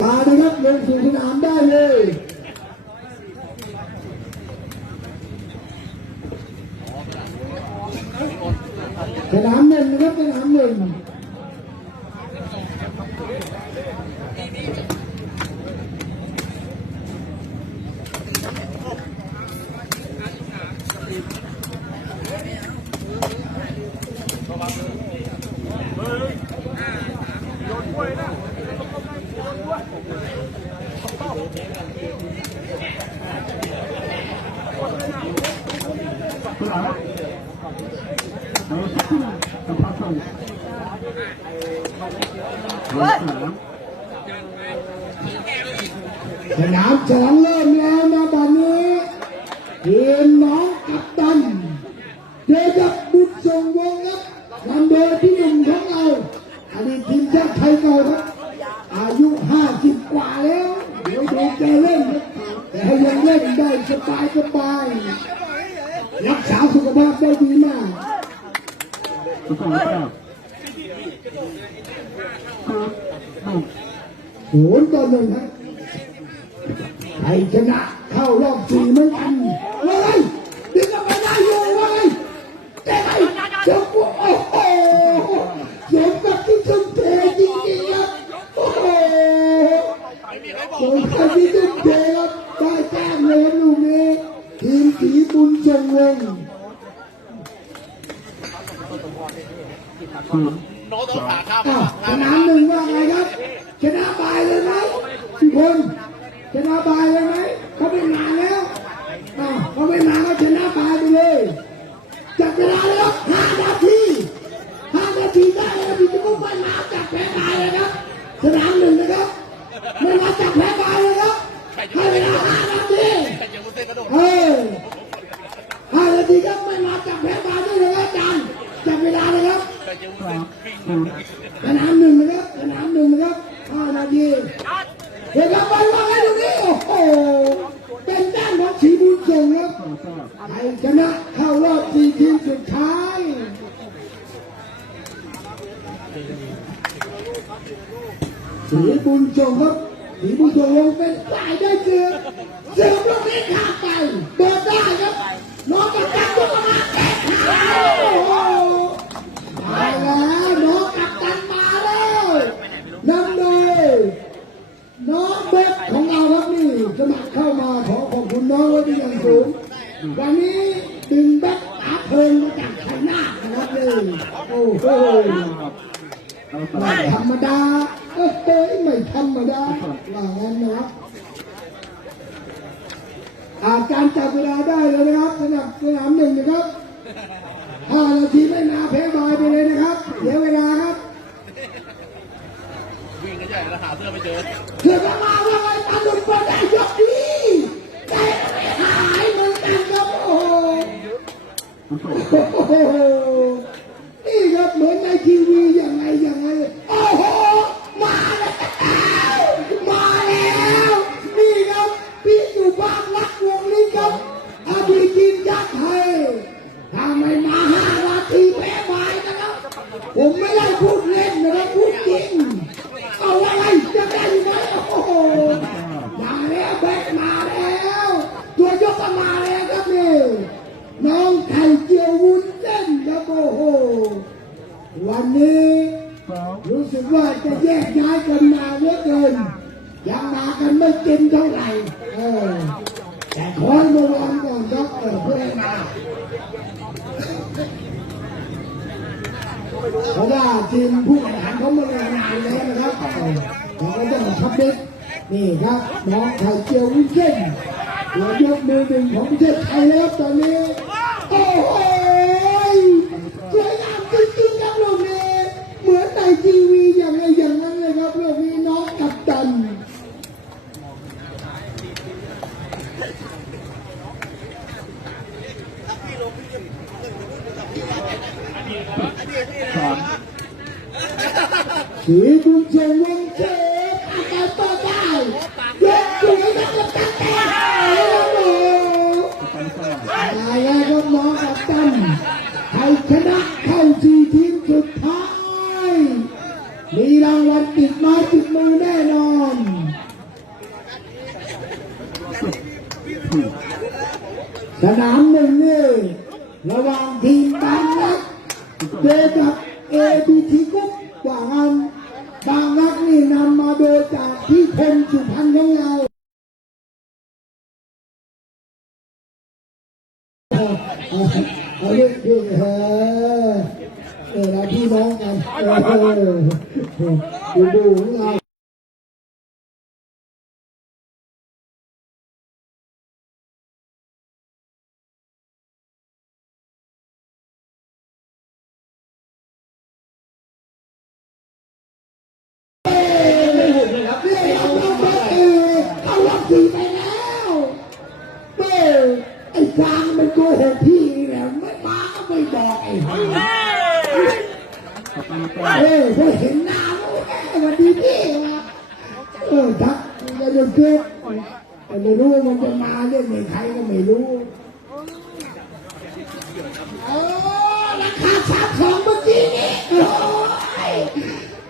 มานะครับลงสู่สนามได้เลยสนามหนึ่งนะครับสนามหนึ่ง องเริ่มแล้วนะตอนนี้ทีมน้องกัปตันเจอกับบุตรทรงวงครับนำโดยที่หนึ่งของเราอันนี้ทีมชาติไทยเก่าครับอายุห้าสิบกว่าแล้วเดี๋ยวดูแกเล่นแต่ให้ยังเล่นได้สบายสบายรักษาสุขภาพได้ดีมากโอ้โหตอนหนึ่งครับ บุญทรงวงศ์是โน้ตต้องผ่าข้ามอ้าวสนามหนึ่งว่าไงครับชนะบายเลยไหมพี่พลชนะบายเลยไหมเขาไม่มาแล้วเขาไม่มาก็ชนะบายไปเลยจับเวลาแล้วห้านาทีห้านาทีได้แล้วพี่จะมุ่งไปมาจับแพ้บายเลยครับสนามหนึ่งนะครับไม่มาจับแพ้บายเลยครับให้เวลาห้านาทีเส้ ดีครับไม่มาจับแพ้มาด้วยนะครับอาจารย์จับเวลาเลยครับสนามหนึ่งนะครับสนามหนึ่งนะครับห้านาทีเห็นครับบอลวางไว้ตรงนี้โอ้โหเป็นด้านของชีบุญส่งครับไทยชนะเข้ารอบสี่ทีมสุดท้ายสีบุญส่งครับสีบุญส่งลงเป็นสายได้เกือเกือลูกนี้ขาดไปเปิดได้ครับน้องกระ มาล้น้องกัปตันมาแล้วนำโยน้องเบคของเราคนี่สมัครเข้ามาขอขอบคุณน้องว้ย่างสูงวันนี้ดึงแบคอาเพลินจากชัยนนะครัเลยโอ้โหธรรมดาเอ้ยไม่ธรรมดาแล้นนะครับอาการจับเวลาได้แล้วนะครับสำหรับสนามหนึ่งนะครับ ห้านาทีไม่นาแพ้บอยไปเลยนะครับเดี๋ยวเวลาครับวิ่งกันใหญ่แล้วหาเสื้อไม่เจอเสือกมาว่าไงตาดุนก็ได้ยกดีใจหายเหมือนกันครับโอ้โห เพราะว่าทีมผู้แข่งขันเขามาแรงงานแล้วนะครับเออเขาก็ต้องทับเด็กนี่ครับน้องไข่เจียววิเส้นตัวยกมือหนึ่งของประเทศไทยแล้วตอนนี้โอ้โหสวยงามจริงๆครับลูกนี้เหมือนในทีวีอย่างไรอย่างนั้นเลยครับลูกนี้น้องกัปตัน三 สีบุญเชียงวันเจ็บอาการต่อได้ยกสวยนะกัปตันแต่โอ้โห三三。มาแล้วก็น้องกับตันไทยชนะเข้าสี่ทีมสุดท้าย มีรางวัลติดมาติดมือแน่นอน เออพอเห็นหน้าล้วแหมสวัสดีพี่วะเออทักจะโดนเกิดแต่ไม่รู้มันจะมาเรื่องไหนใครก็ไม่รู้โอ้ราคาสามสองเมื่อกี้นี่โอ้ย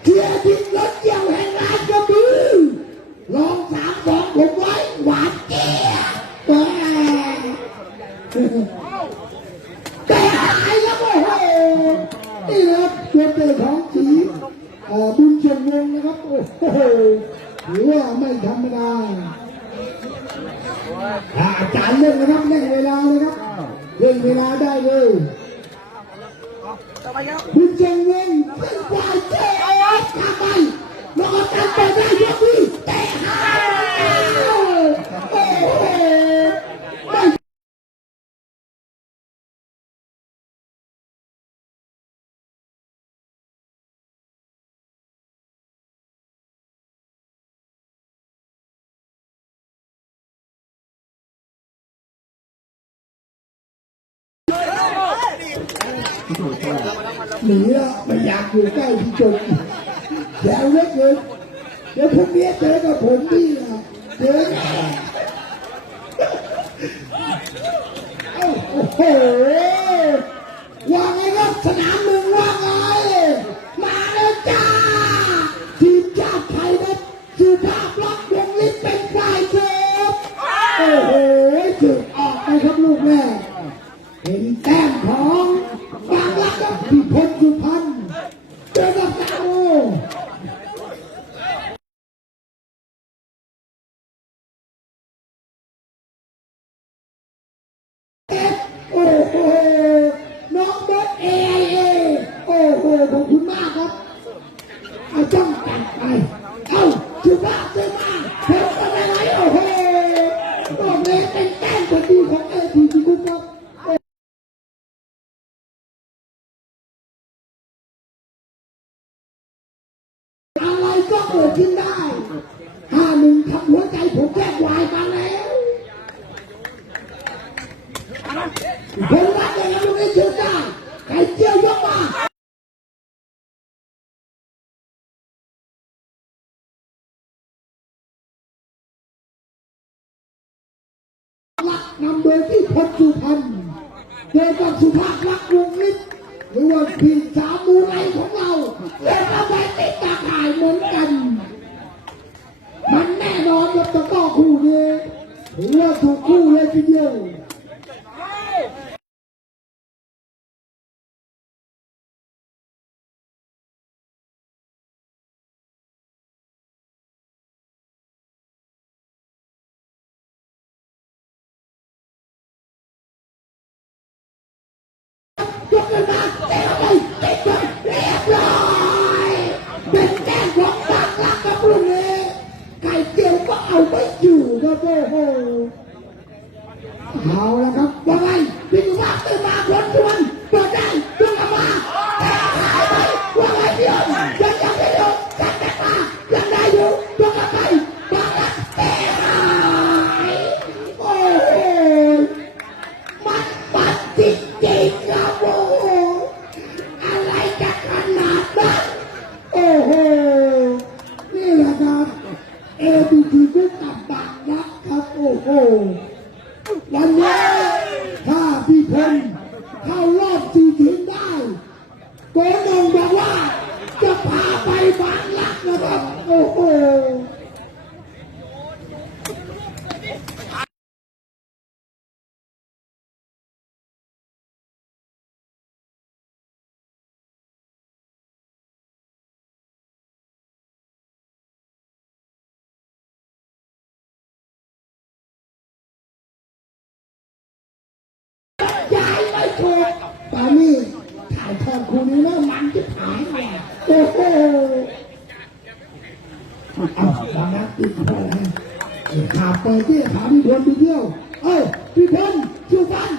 เที่ยร์ดินรถเกี่ยวแห่งร้านกระบือลองสามสองผมไว้หวานเจี๊ยบ นี่ครับตัวเตะของสีบุญเชียงวงนะครับ โอ้โหถือว่าไม่ธรรมดาอาจารย์เล่นนะครับเล่นเวลาเลยครับเล่นเวลาได้เลยบุญเชียงวงศ์เป็นฝ่ายเตะเอาว้ทำไมนอนตั้งแต่ได้ยกนี้เตะหา หนีแล้วไม่อยากอยู่ใกล้พี่จนแย่เล็กเลยเดี๋ยวพรุ่งนี้เจอกับผมนี่นะเจอเอ้าโอ้โหำโดยที่พลสุพรรณเจอกับสุภาพรักวงนิดหรือว่าพี่สามูไรของเราเล่นเอาไว้ติดตาข่ายเหมือนกัน มันแน่นอนกับตะก้อคู่นี้ถือว่าถูกคู่เลยทีเดียว ขึ้นมาเตะไปเตะไปเรียบร้อยเป็นแก้มของบางรักกับลูกนี้ไก่เจียวก็เอาไม่อยู่ครับโอ้โหเอาละครับว่าไงพี่สุภาพตื่นมาคนชวนเปิดได้ เอบีทีก็กลับบางยักษ์ครับ โอ้โห วันนี้ถ้าพี่พลเข้ารอบสี่ทีมได้โกนงบอกว่า จะพาไปบางรักนะครับ โอ้โห นี่ถ่ายทอดคู่นี้แล้วมันจะหายไปโอ้โหเอาบางนัดติดพอแล้วขาเปิดที่ขา พี่พลไปเที่ยว เอ้ยพี่พลสุพรร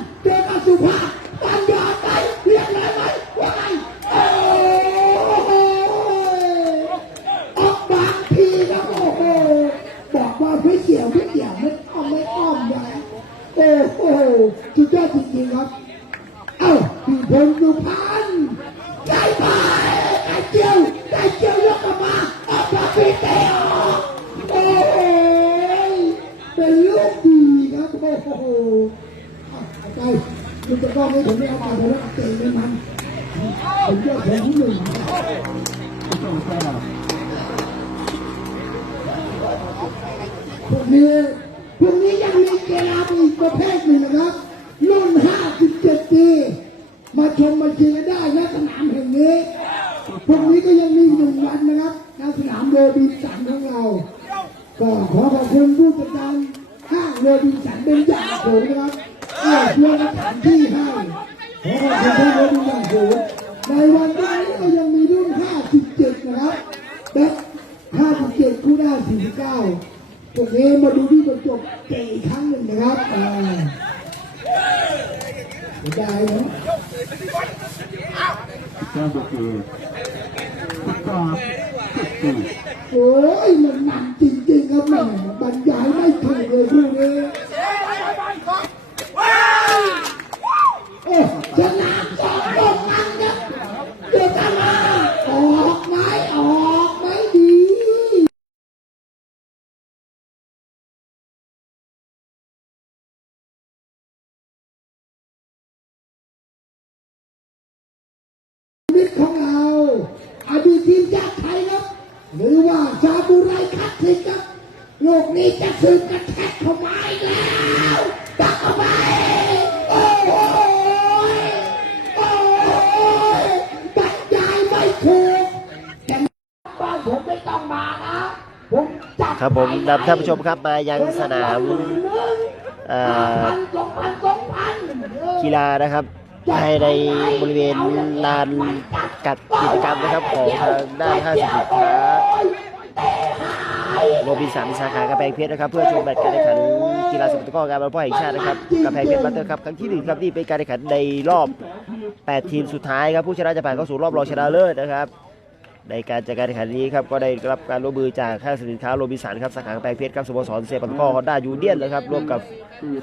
มาชมมาเชียร์ได้ณสนามแห่งนี้พวกนี้ก็ยังมีหนึ่งวันนะครับณสนามโรบินสันของเรา ก็ขอขอบคุณผู้จัดการห้างโรบินสันเป็นอย่างสูงนะครับเอื้อเฟื้อสถานที่ให้ขอขอบคุณท่านโรบินอย่างสูงในวันนี้ก็ยังมีรุ่น 57 นะครับและ57 คู่หน้า 49พวกนี้มาดูที่ประจบเตะอีกครั้งหนึ่งนะครับ เดี๋ยดายนะแซ่บเกลือสุดยอดสุดโอ้ยมันหนักจริงๆครับแม่บรรยายไม่ถูกเลยคู่นี้โอ้ชนะสองลงมันค ท่านผู้ชมครับมายังสนามกีฬานะครับภายในบริเวณลานกัดกิจกรรมนะครับของทางด้านห้างสินค้าโรบินสันสาขากระแพงเพชรนะครับ เพื่อชมแมตช์การแข่งขันกีฬาสมุทรการบอลพ่อแห่งชาตินะครับกระแพงเพชรบัตเตอร์ครับครั้งที่หนึ่งครับนี่เป็นการแข่งขันในรอบ 8 ทีมสุดท้ายครับผู้ชนะจะผ่านเข้าสู่รอบรองชนะเลิศนะครับ ในการจัดการแข่งขันนี้ครับก็ได้รับการร่วมมือจากห้างสินค้าโรบินสันครับสาขากำแพงเพชรครับสโมสรเซปัตะก้อฮอนด้ายูเนียนนะครับร่วมกับ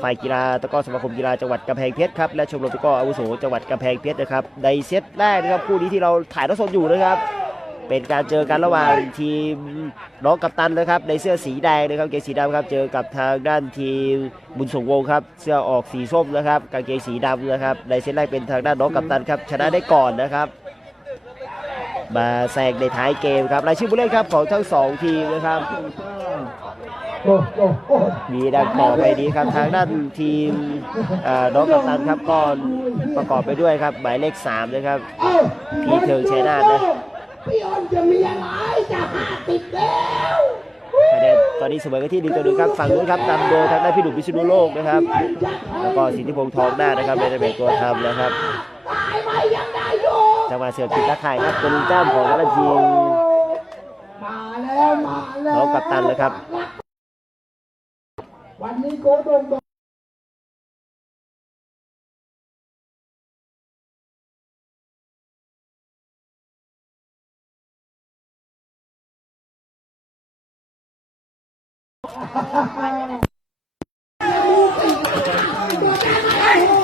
ฝ่ายกีฬาตะก้อสมาคมกีฬาจังหวัดกำแพงเพชรครับและชมรมตะก้ออาวุโสจังหวัดกำแพงเพชรนะครับในเซตแรกนะครับคู่นี้ที่เราถ่ายทอดสดอยู่นะครับ เป็นการเจอกันระหว่างทีมน้องกัปตันนะครับในเสื้อสีแดงนะครับเกงสีดำครับเจอกับทางด้านทีมบุญส่งวงครับเสื้อออกสีส้มนะครับกางเกงสีดำนะครับในเซตแรกเป็นทางด้านน้องกัปตันครับชนะได้ก่อนนะครับ มาแซงในท้ายเกมครับรายชื่อผู้เล่นครับของทั้งสองทีมนะครับโอ้โอ้โอ้มีดังต่อไปนี้ครับทางด้านทีมเอ่อน้องกัปตันครับก็ประกอบไปด้วยครับหมายเลข3นะครับเอ้าพี่เทิงชัยนาทนะพี่ออนจะมีอะไรจะห้าสิบแล้วคะแนนตอนนี้เสมอกันที่หนึ่งต่อหนึ่งครับฝั่งนู้นครับนำโดยทางด้านพี่หนุ่มพิษณุโลกนะครับ แล้วก็สิทธิพงษ์ทองหน้านะครับในตำแหน่งตัวทำนะครับ จังหวะเสือปิดตะข่ายครับเป็นลูกจ้ามของทางด้านทีมมาแล้วมาแล้วน้องกัปตันเลยครับ วันนี้โกดงบอกโอ้โห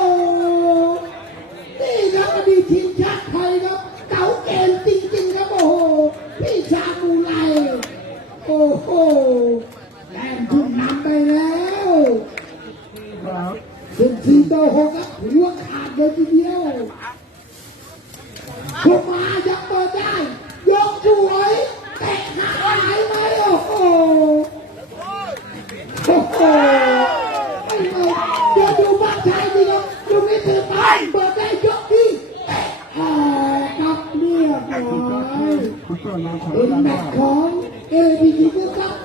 นี่ครับอดีตทีมชาติไทยครับ เก่าเกมจริงๆครับโอ้โห พี่ชาบูไล โอ้โหแต้มขึ้นนำไปแล้ว ครับ สิบสี่ต่อหกครับหัวขาดเลยทีเดียวพวกมายังเปิดได้ ยกสวยเตะหายไหมโอ้โห โอ้โหไม่เปิดเดี๋ยวดูบ้านชายดีครับดูไม่ถือไปเปิดได้ยกที่เตะออกครับเรียบร้อย คุณก็ยังขอ เป็น รับ แมตช์ของเอพีจีครับ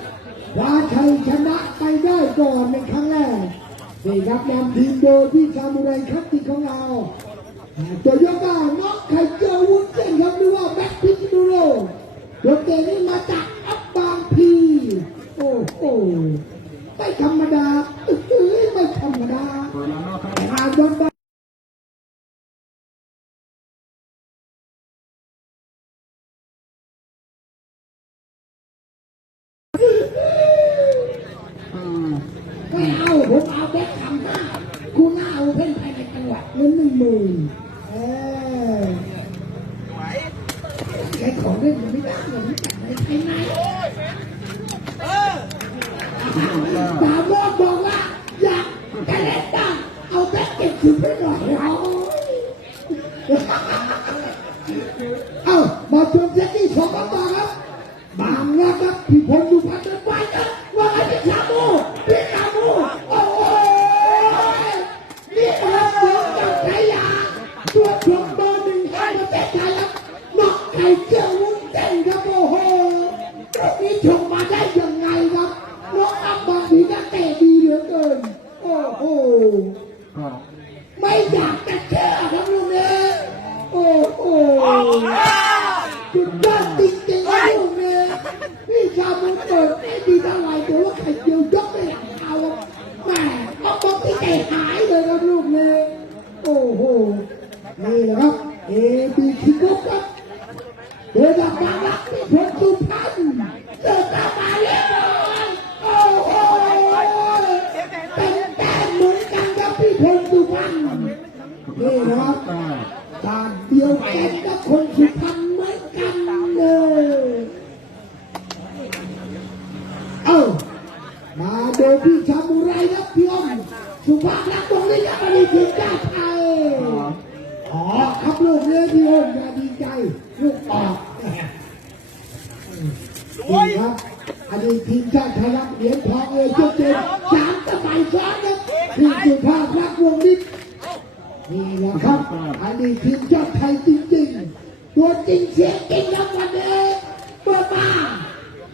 คว้าชัยชนะไปได้ก่อนในครั้งแรกนี่ครับนำทีมโดยพี่ซามูไรครับทีมของเรา ตัวยกก็น้องไข่เจียววุ้นเส้นครับหรือว่าแบ็คพิซซูโร่รถเก นี่มาจากอับบางพี โอ้โหไม่ธรรมดาเอ้ยไม่ธรรมดา ตัวยังนอกครับ หาดอนบ้าไม่เอาผมเอาแบ็คคำห้าคุณน่าเอาเพ่นภายในจังหวัดเงินหนึ่งหมื่นเออใช้ของเล่นมันไม่ได้เลยไม่จับในภายในสามรอบบอกว่า อยากจะเล่นตั้งเอาแบ็คเก็บถึงไปหน่อยเอา เอ้ามาชมเซตที่สองกันต่อครับ บางนะครับพี่พลอยู่พันธุ์ไปครับว่าไงพี่ชามูพี่ชามูโอ้โหนี่ครับเสียงจากไทยาตัวชมเบอร์หนึ่งให้ประเทศไทยครับนอกไข่เจียววุ้นเส้นครับโอ้โหตรงนี้ชมมาได้ยังไงครับน้องอับบางทีนักเตะดีเหลือเกิน โอ้โห ก็ ไม่อยากจะเชื่อครับลูกนี้โอ้โหสุดยอดจริงๆครับลูกนี้พี่ชาบุญเปิดไม่ดีเท่าไหร่แต่ว่าไข่เจียวยกไม่หลังเอาแม่เอาบอกที่ใจหายเลยครับลูกนี้โอ้โห นี่แหละครับ เอบีคิกครับเดินจากบางรักที่พลสุพรรณเดินตามมาเรียบร้อยโอ้โห เป็นแต้มเหมือนกันครับพี่พลสุพรรณ นี่นะครับ ก็ การเดียวกันกับคนสุพรรณเหมือนกันเลยเอ้ามาดูพี่ชาบุไรครับพี่อ้อมสุภาพรักตรงนี้ครับอดีตทีมชาติไทยอ๋อครับลูกเนี้ยพี่อ้อมอย่าดีใจลูกออกนี่ครับอดีตทีมชาติไทยรับเหรียญทองเลยจุดเด่นสามสมัยซ้อนครับพี่สุภาพรักวงศ์นิด นี่แหละครับอดีตทีมชาติไทยจริงๆ ตัวจริงเสียงจริงครับวันนี้เปิดมา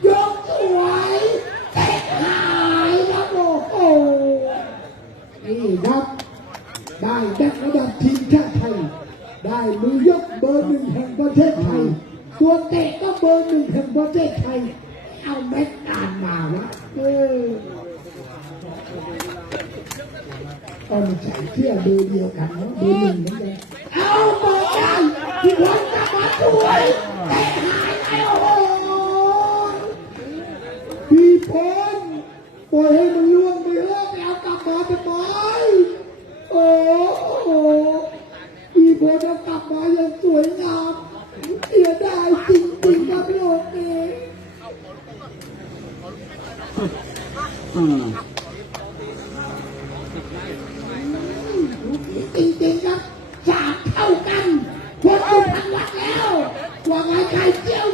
ยกสวยเตะหายครับโอ้โหนี่ครับ ได้แบ็คระดับทีมชาติไทย ได้ มือยกเบอร์หนึ่งแห่งประเทศไทย ตัวเตะก็เบอร์หนึ่งแห่งประเทศไทย เอาแม็กตานมาวะเออก็มันใส่เสื้อเบอร์เดียวกันเนาะเบอร์หนึ่งเหมือนกันเอาเปิดกันพี่พลกลับมาสวยแต่หายไปโอ้พี่พลปล่อยให้มันล่วงไปเถอะไม่เอากลับมาทำไมโอ้ โหพี่พลเอากลับมาอย่างสวยงามเสียดายจริงๆครับโลกนี้อืมจริงๆครับสามเท่ากันคนสุพรรณวัดแล้วว่าไงใครเจียว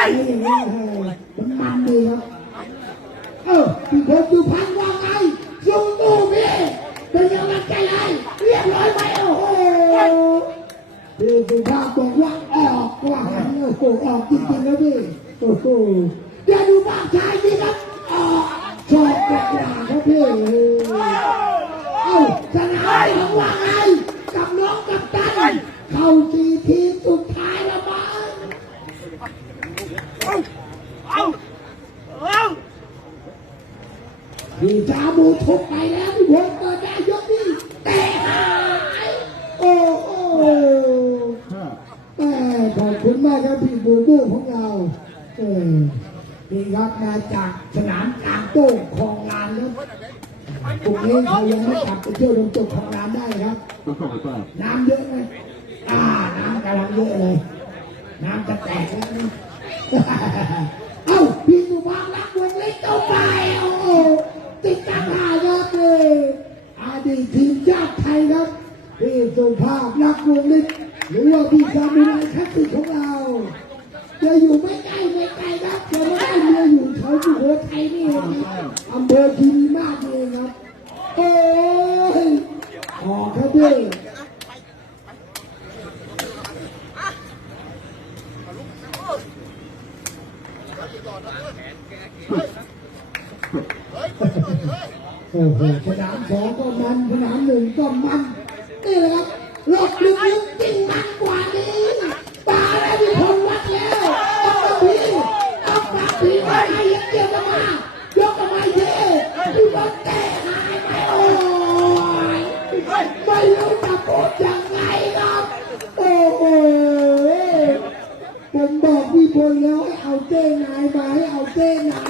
มันมันดีครับ เออพี่พลสุพรรณว่าไงสู้ตู้พี่เป็นกำลังใจให้เรียบร้อยไหมโอ้โหพี่สุภาพบอกว่าออกว่างั้โอ้โหออกจริงๆแล้วพี่โอ้โหเดี๋ยวดูบ้างชายนี่ครับออกชอบกว่าครับพี่เอ้าชนะของว่าไงกับน้องกับตันเข้าสี่ทีายแล้วมั้ง พี่ จาบูทุบไปแล้วพี่พลเปิดได้ยกนี่แต่หายโอ้โหห้าแม่ขอบคุณมากครับพี่บูบูของเราเออนี่ครับมาจากสนามกลางโต้งคลองลานครับพรุ่งนี้เขายังไม่กลับไปเที่ยวลมตกของน้ำได้ครับตัวสองแต้มน้ำเยอะไหมอ่าน้ำกำลังเยอะเลยน้ำจะแตกแล้วนะเอ้าพี่สุภาพรักวงเล็กเข้าไปโอ้โห ติดตามหายอดเลยอดีตทีมชาติไทยครับพี่สุภาพรักวงเล็กหรือว่าพี่สามูไรคัตสึของเรา จะอยู่ไม่ไกลไม่ไกลครับจะไม่ได้เมียอยู่แถวสุโขทัยนี่เองครับอำเภอคีรีมาศเองครับโอ้ยออครับพี่ โอ้โหสนามสองก็มันสนามหนึ่งก็มันนี่แหละครับรอบลึกๆจริงมันกว่านี้ป่าแล้วที่พลวัดแล้วออกมาพีออกมาพีว่าไงยังเกี่ยวกันมายกกันมาเย่พี่บอลเตะหายไปโอ้ยไม่รู้จะพูดยังไงครับโอ้โหผมบอกพี่พลแล้วให้เอาเจ้นายมาให้เอาเจ้นาย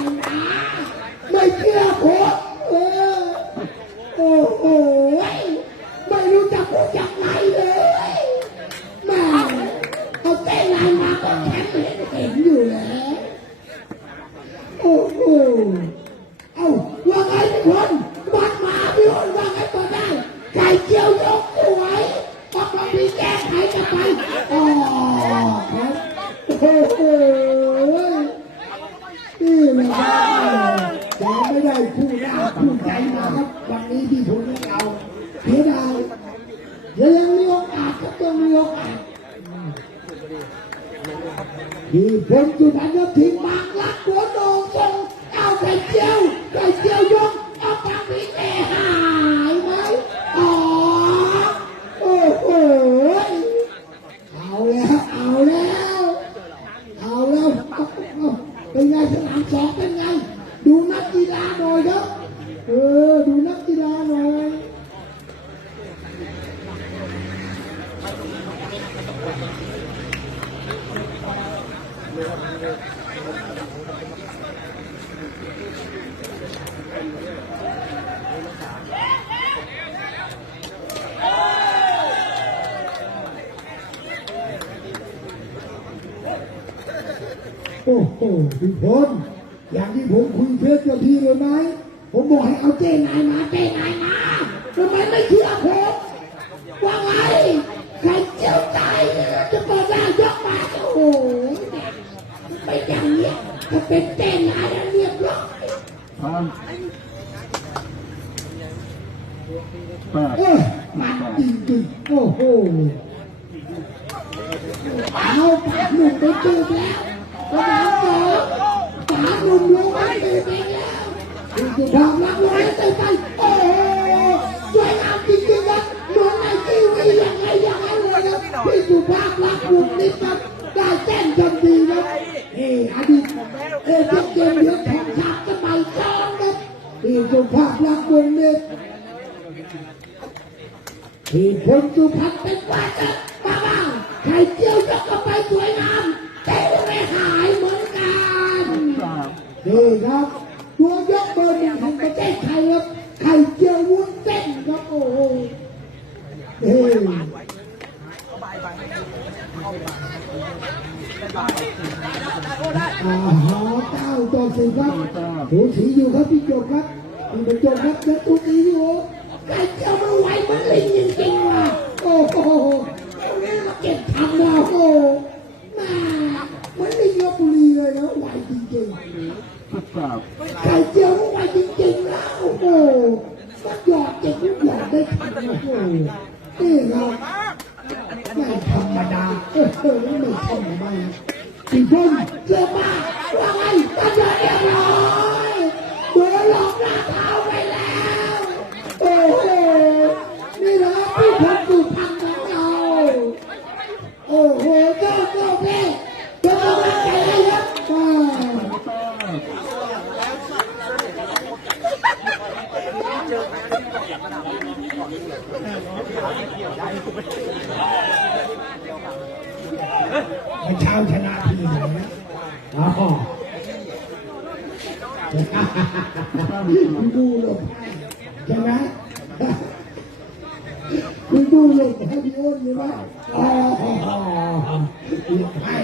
Oh, โอ้โหพี่พลอย่างที่ผมคุยเทสกับพี่เลยไหม ผมบอกให้เอาเจ้นายมาเจ้นายมาทำไมไม่เชื่อผมว่าไงใครเจียวใจจะเปิดหน้ายกมาโอ้โหไม่อย่าง เนี้ยถ้าเป็นเจ้นายแล้วเรียบร้อยสามแปดเออมันจริงๆโอ้โหเอาปากหนุ่มไปตื่นแล้วกระดานสองปากหนุ่มลงไปตื่นเองแล้วดูสุภาพรักไว้ตื่นไปโอ้โหสวยงามจริงๆครับเหมือนในทีวีอย่างไรอย่างนั้นเลยครับพี่สุภาพรักวงนี้ครับได้แจ้งทันทีครับเอออดีต เจ็บเด็กเลืองของชาติสมัยก่อนครับพี่สุภาพรักวงเด็กที่คนสุพรรณเป็นว่าจะบ้ เมื่อเช้าชนะทีมไหนนะอ๋อดูหลบใช่ไหมคุณดูหลบให้พี่อ้นใช่ไหมอ๋อหลบให้